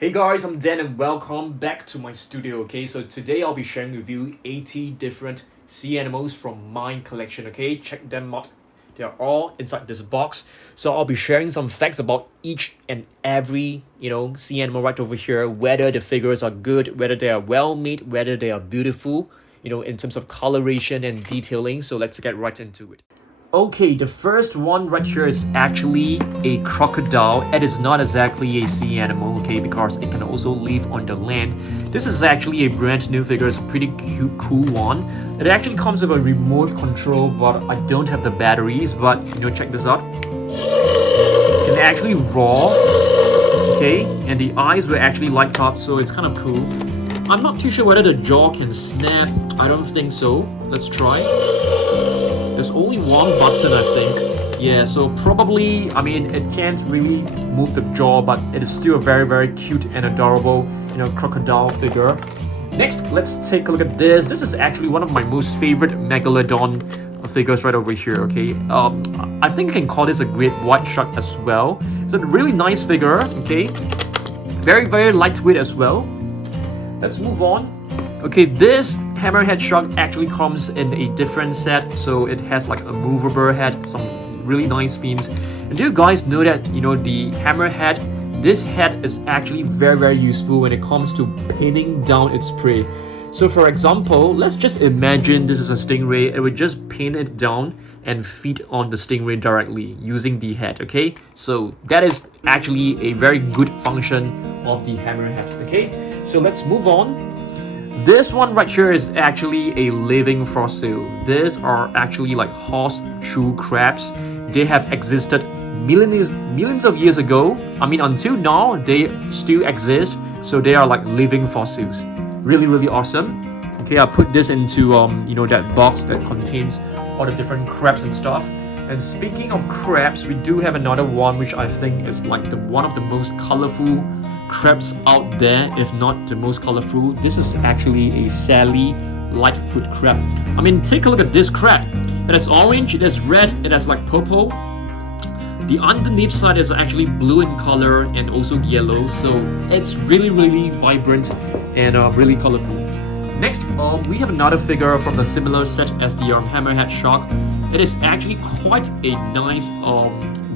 Hey guys, I'm Dan and welcome back to my studio. Okay, so today I'll be sharing with you 80 different sea animals from my collection. Okay, check them out. They are all inside this box. So I'll be sharing some facts about each and every sea animal right over here. Whether the figures are good, whether they are well made, whether they are beautiful. In terms of coloration and detailing. So let's get right into it. Okay, the first one right here is actually a crocodile. It is not exactly a sea animal, okay, because it can also live on the land. This is actually a brand new figure. It's a pretty cute, cool one. It actually comes with a remote control, but I don't have the batteries. But check this out. It can actually roar, okay, and the eyes will actually light up, so it's kind of cool. I'm not too sure whether the jaw can snap. I don't think so. Let's try. There's only one button, I think. Yeah, so probably, it can't really move the jaw, but it is still a very, very cute and adorable, crocodile figure. Next, let's take a look at this. This is actually one of my most favorite Megalodon figures right over here, okay? I think I can call this a great white shark as well. It's a really nice figure, okay? Very, very lightweight as well. Let's move on. Okay, this Hammerhead shark actually comes in a different set, so it has like a movable head, some really nice fins. And do you guys know that the Hammerhead, this head is actually very, very useful when it comes to pinning down its prey. So for example, let's just imagine this is a stingray. It would just pin it down and feed on the stingray directly using the head. Okay, so that is actually a very good function of the Hammerhead. Okay, so let's move on. This one right here is actually a living fossil. These are actually like horseshoe crabs. They have existed millions of years ago. Until now, they still exist. So they are like living fossils. Really, really awesome. Okay, I'll put this into that box that contains all the different crabs and stuff. And speaking of crabs, we do have another one which I think is like one of the most colorful crabs out there, if not the most colorful. This is actually a Sally Lightfoot crab. Take a look at this crab. It has orange, it has red, it has like purple. The underneath side is actually blue in color and also yellow, so it's really, really vibrant and really colorful. Next, we have another figure from the similar set as the Hammerhead shark. It is actually quite a nice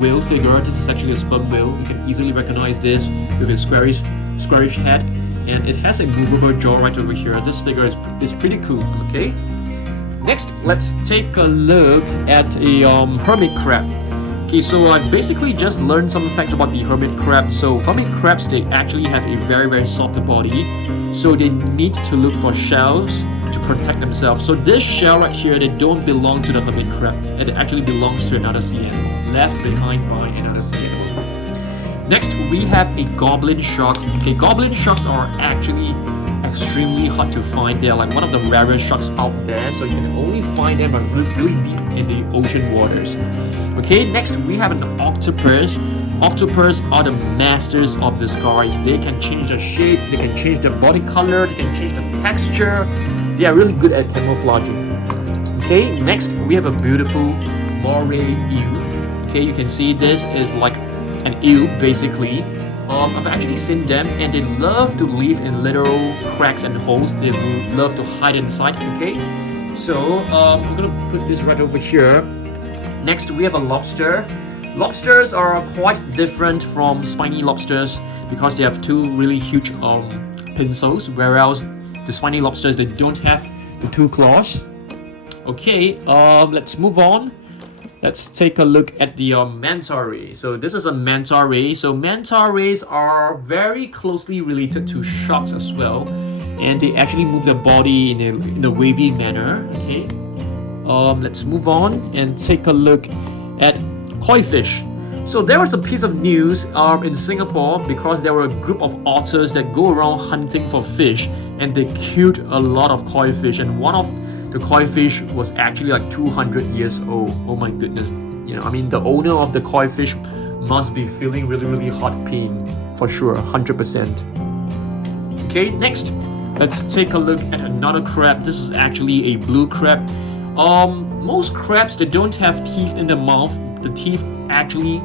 whale figure. This is actually a sperm whale. You can easily recognize this with its squarish head, and it has a movable jaw right over here. This figure is pretty cool. Okay. Next, let's take a look at a hermit crab. Okay, so I've basically just learned some facts about the hermit crab. So hermit crabs, they actually have a very, very soft body, so they need to look for shells to protect themselves. So this shell right here, they don't belong to the hermit crab. It actually belongs to another sea animal, left behind by another sea animal. Next, we have a goblin shark. Okay, goblin sharks are actually extremely hard to find. They are like one of the rarest sharks out there, so you can only find them really deep in the ocean waters. Okay, next we have an octopus. Octopus are the masters of disguise. They can change the shape, they can change the body color, they can change the texture. They are really good at camouflaging. Okay, next we have a beautiful moray eel. Okay, you can see this is like an eel basically. I've actually seen them, and they love to live in little cracks and holes. They love to hide inside. Okay, so I'm gonna put this right over here. Next, we have a lobster. Lobsters are quite different from spiny lobsters because they have two really huge pincers, whereas the spiny lobsters, they don't have the two claws. Okay, let's move on. Let's take a look at the Manta Ray. So this is a Manta Ray. So Manta Rays are very closely related to sharks as well, and they actually move their body in a wavy manner. Okay. Let's move on and take a look at koi fish. So there was a piece of news in Singapore because there were a group of otters that go around hunting for fish, and they killed a lot of koi fish, and one of the koi fish was actually like 200 years old. Oh my goodness. The owner of the koi fish must be feeling really, really hot peeing for sure, 100%. Okay, next, let's take a look at another crab. This is actually a blue crab. Most crabs, they don't have teeth in the mouth. The teeth actually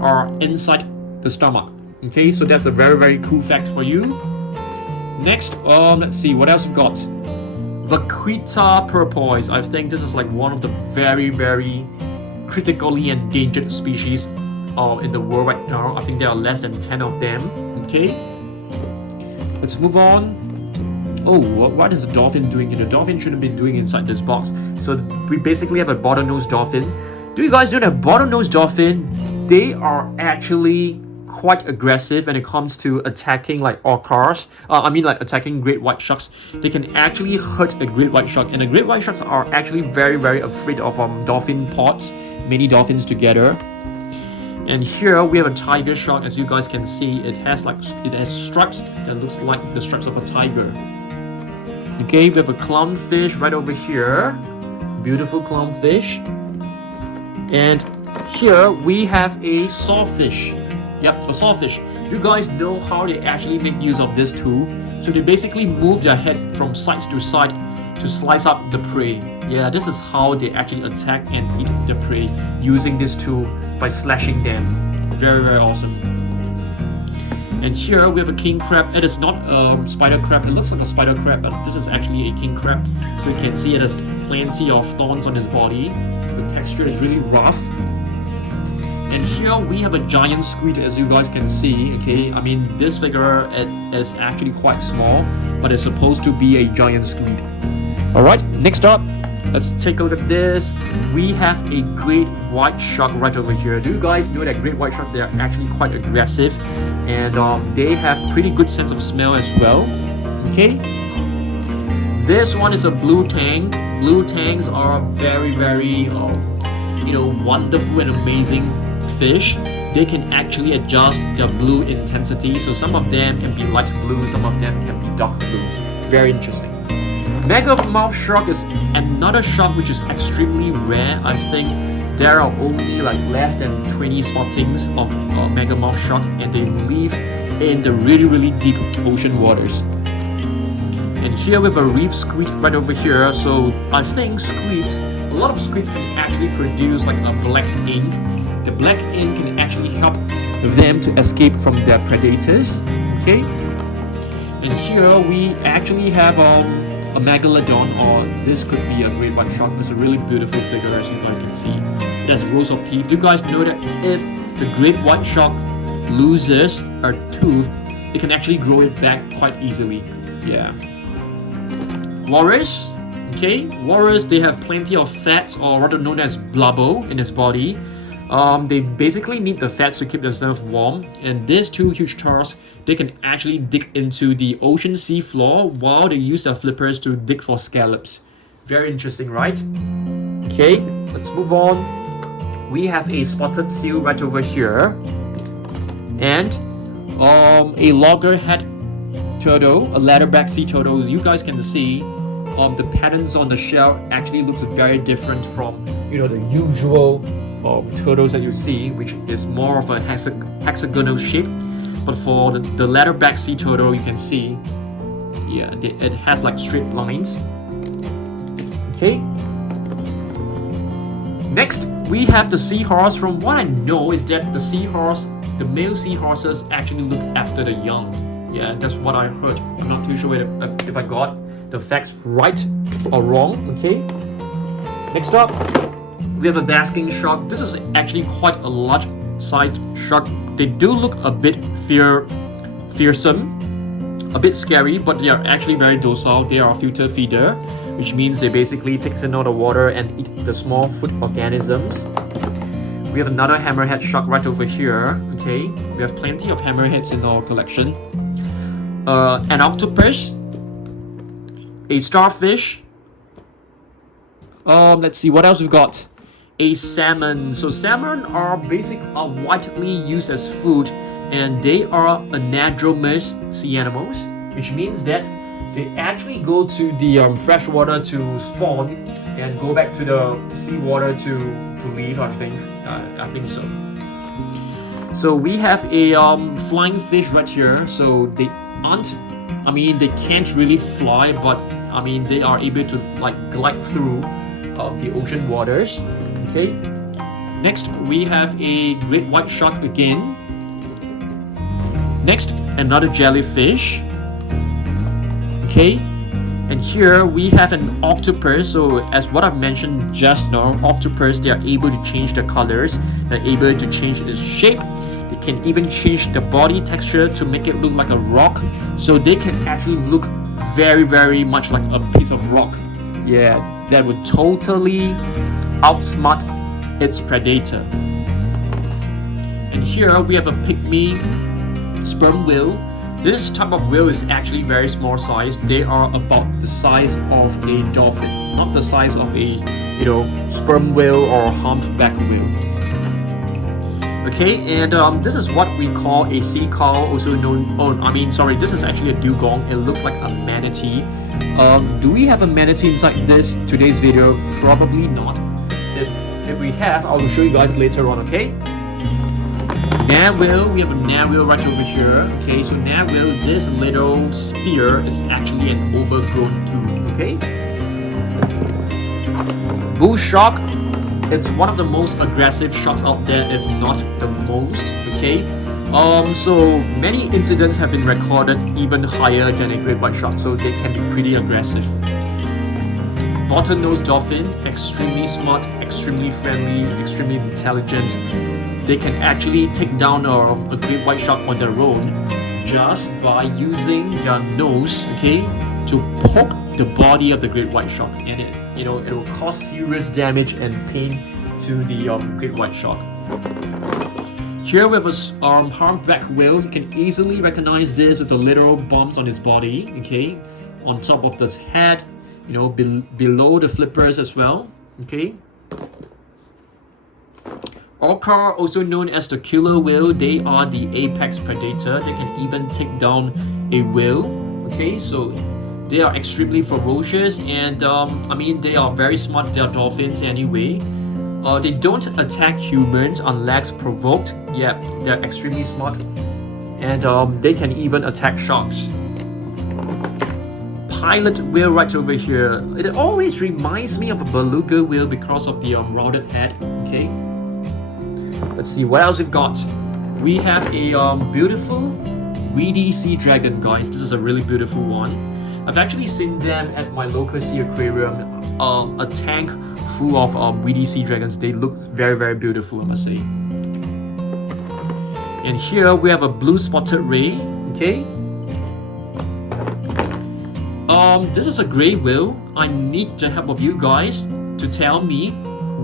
are inside the stomach. Okay, so that's a very, very cool fact for you. Next, let's see what else we've got. Vaquita porpoise. I think this is like one of the very, very critically endangered species in the world right now. I think there are less than 10 of them. Okay, let's move on. Oh, what is the dolphin doing? The dolphin shouldn't be doing inside this box. So we basically have a bottlenose dolphin. Do you guys know that bottlenose dolphin, they are actually quite aggressive when it comes to attacking like orcas. Like attacking great white sharks. They can actually hurt a great white shark, and the great white sharks are actually very, very afraid of dolphin pods, many dolphins together. And here we have a tiger shark. As you guys can see, it has stripes that looks like the stripes of a tiger. Okay, we have a clownfish right over here. Beautiful clownfish. And here we have a sawfish. Yep, a sawfish. You guys know how they actually make use of this tool. So they basically move their head from side to side to slice up the prey. Yeah, this is how they actually attack and eat the prey, using this tool by slashing them. Very, very awesome. And here we have a king crab. It is not a spider crab. It looks like a spider crab, but this is actually a king crab. So you can see it has plenty of thorns on his body. The texture is really rough. And here we have a giant squid, as you guys can see. Okay, I mean, this figure is actually quite small, but it's supposed to be a giant squid. Alright, next up, let's take a look at this. We have a great white shark right over here. Do you guys know that great white sharks, they are actually quite aggressive, and they have pretty good sense of smell as well. Okay, this one is a blue tang. Blue tangs are very, very wonderful and amazing fish. They can actually adjust their blue intensity, so some of them can be light blue, some of them can be dark blue. Very interesting. Megamouth shark is another shark which is extremely rare. I think there are only like less than 20 spottings of megamouth shark, and they live in the really, really deep ocean waters. And here we have a reef squid right over here. So I think a lot of squids can actually produce like a black ink. The black ink can actually help them to escape from their predators. Okay, and here we actually have a Megalodon, or this could be a great white shark. It's a really beautiful figure, as you guys can see. It has rows of teeth. Do you guys know that if the great white shark loses a tooth, it can actually grow it back quite easily? Yeah. Walrus. Okay, walrus, they have plenty of fats, or rather known as blubber, in its body. They basically need the fats to keep themselves warm, and these two huge tusks, they can actually dig into the ocean sea floor while they use their flippers to dig for scallops. Very interesting, right? Okay, let's move on. We have a spotted seal right over here, and a loggerhead turtle, a leatherback sea turtle. As you guys can see, the patterns on the shell actually looks very different from the usual turtles that you see, which is more of a hexagonal shape. But for the leatherback sea turtle, you can see, yeah, it has like straight lines. Okay. Next, we have the seahorse. From what I know is that the male seahorses actually look after the young. Yeah, that's what I heard. I'm not too sure if I got the facts right or wrong. Okay. Next up, we have a basking shark. This is actually quite a large sized shark. They do look a bit fearsome, a bit scary, but they are actually very docile. They are a filter feeder, which means they basically take in all the water and eat the small food organisms. We have another hammerhead shark right over here. Okay, we have plenty of hammerheads in our collection. An octopus, a starfish. Let's see what else we've got. A salmon. So salmon are widely used as food, and they are anadromous sea animals, which means that they actually go to the fresh water to spawn and go back to the sea water to live. I think so. So we have a flying fish right here. So they can't really fly, but they are able to like glide through the ocean waters. Okay. Next, we have a great white shark again. Next, another jellyfish. Okay, and here we have an octopus. So as what I've mentioned just now, octopus, they are able to change the colors, they're able to change its shape, they can even change the body texture to make it look like a rock. So they can actually look very much like a piece of rock. Yeah, that would totally outsmart its predator. And here we have a pygmy sperm whale. This type of whale is actually very small size. They are about the size of a dolphin, not the size of a, sperm whale or humpback whale. Okay, and this is what we call a sea cow, also known. This is actually a dugong. It looks like a manatee. Do we have a manatee inside today's video? Probably not. If we have, I will show you guys later on. Okay. Narwhal, we have a narwhal right over here. Okay, so narwhal, this little spear is actually an overgrown tooth. Okay. Bull shark, it's one of the most aggressive sharks out there, if not the most. Okay. So many incidents have been recorded even higher than a great white shark, so they can be pretty aggressive. Bottlenose dolphin, extremely smart, extremely friendly, extremely intelligent. They can actually take down a great white shark on their own just by using their nose, okay, to poke the body of the great white shark, and it will cause serious damage and pain to the great white shark. Here we have a humpback whale. You can easily recognize this with the little bumps on his body, okay, on top of his head, below the flippers as well, okay. Orca, also known as the killer whale, they are the apex predator. They can even take down a whale. Okay, so they are extremely ferocious, and they are very smart. They are dolphins anyway. They don't attack humans unless provoked. Yeah, they're extremely smart, and they can even attack sharks. Pilot whale right over here. It always reminds me of a beluga whale because of the rounded head. Okay. Let's see what else we've got. We have a beautiful weedy sea dragon, guys. This is a really beautiful one. I've actually seen them at my local sea aquarium. A tank full of weedy sea dragons. They look very beautiful, I must say. And here we have a blue spotted ray. Okay. This is a gray whale. I need the help of you guys to tell me,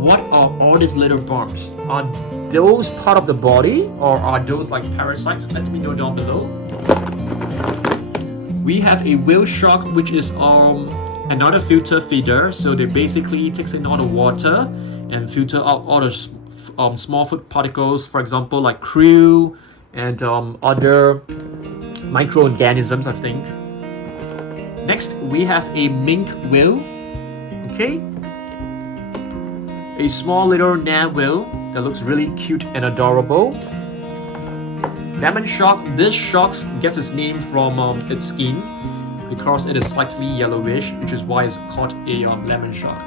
what are all these little bumps? Are those part of the body, or are those like parasites? Let me know down below. We have a whale shark, which is another filter feeder. So they basically takes in all the water and filter out all the small food particles, for example, like krill and other microorganisms, I think. Next, we have a mink whale. Okay. A small little narwhal that looks really cute and adorable. Lemon shark. This shark gets its name from its skin because it is slightly yellowish, which is why it's called a lemon shark.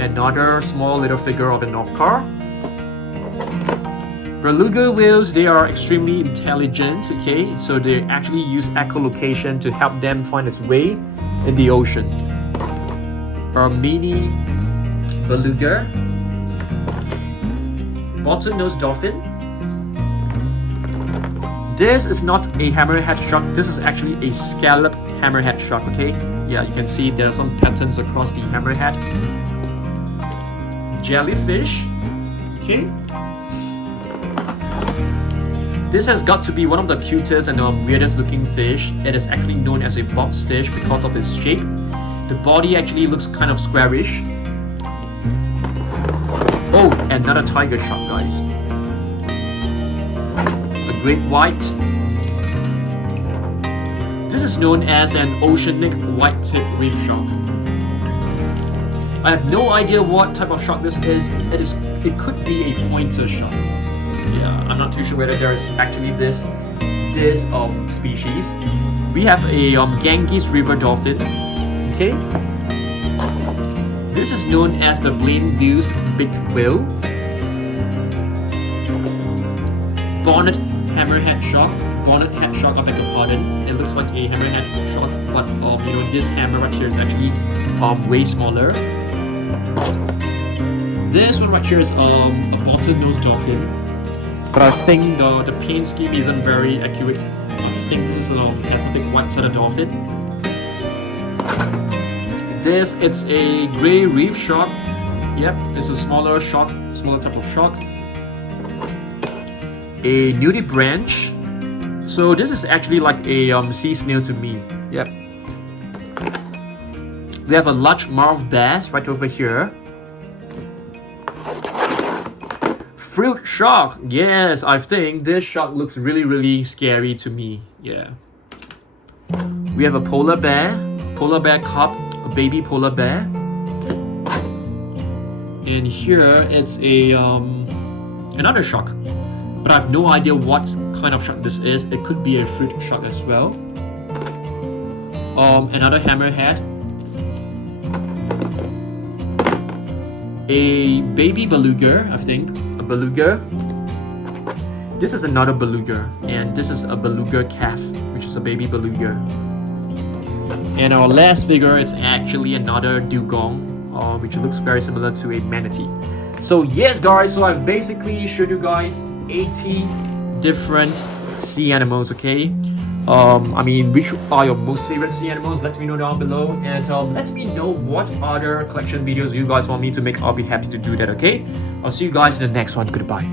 Another small little figure of an orca. Beluga whales, they are extremely intelligent, okay? So they actually use echolocation to help them find its way in the ocean. Our mini beluga. Bottlenose dolphin. This is not a hammerhead shark. This is actually a scallop hammerhead shark, okay? Yeah, you can see there are some patterns across the hammerhead. Jellyfish. Okay. This has got to be one of the cutest and weirdest looking fish. It is actually known as a boxfish because of its shape. The body actually looks kind of squarish. Oh, another tiger shark, guys. A great white. This is known as an oceanic white-tip reef shark. I have no idea what type of shark this is. It could be a pointer shark. Yeah, I'm not too sure whether there is actually this species. We have a Ganges river dolphin. Okay. This is known as the Blaine-View's beaked whale. hammerhead shark, bonnethead shark, I beg your pardon. It looks like a hammerhead shark, but you know, this hammer right here is actually way smaller. This one right here is a bottlenose dolphin, but I think the paint scheme isn't very accurate. I think this is a Pacific white-sided dolphin. This, it's a grey reef shark. Yep, it's a smaller shark, smaller type of shark. A nudibranch. So this is actually like a sea snail to me. Yep. We have a largemouth bass right over here. Fruit shark. Yes, I think this shark looks really scary to me. Yeah. We have a polar bear cub, a baby polar bear. And here it's a another shark, but I have no idea what kind of shark this is. It could be a fruit shark as well. Another hammerhead. A baby beluga, I think. A beluga. This is another beluga, and this is a beluga calf, which is a baby beluga. And our last figure is actually another dugong, which looks very similar to a manatee. So yes guys, so I've basically shown you guys 80 different sea animals, okay? I mean, which are your most favorite sea animals? Let me know down below, and let me know what other collection videos you guys want me to make. I'll be happy to do that, okay? I'll see you guys in the next one. Goodbye.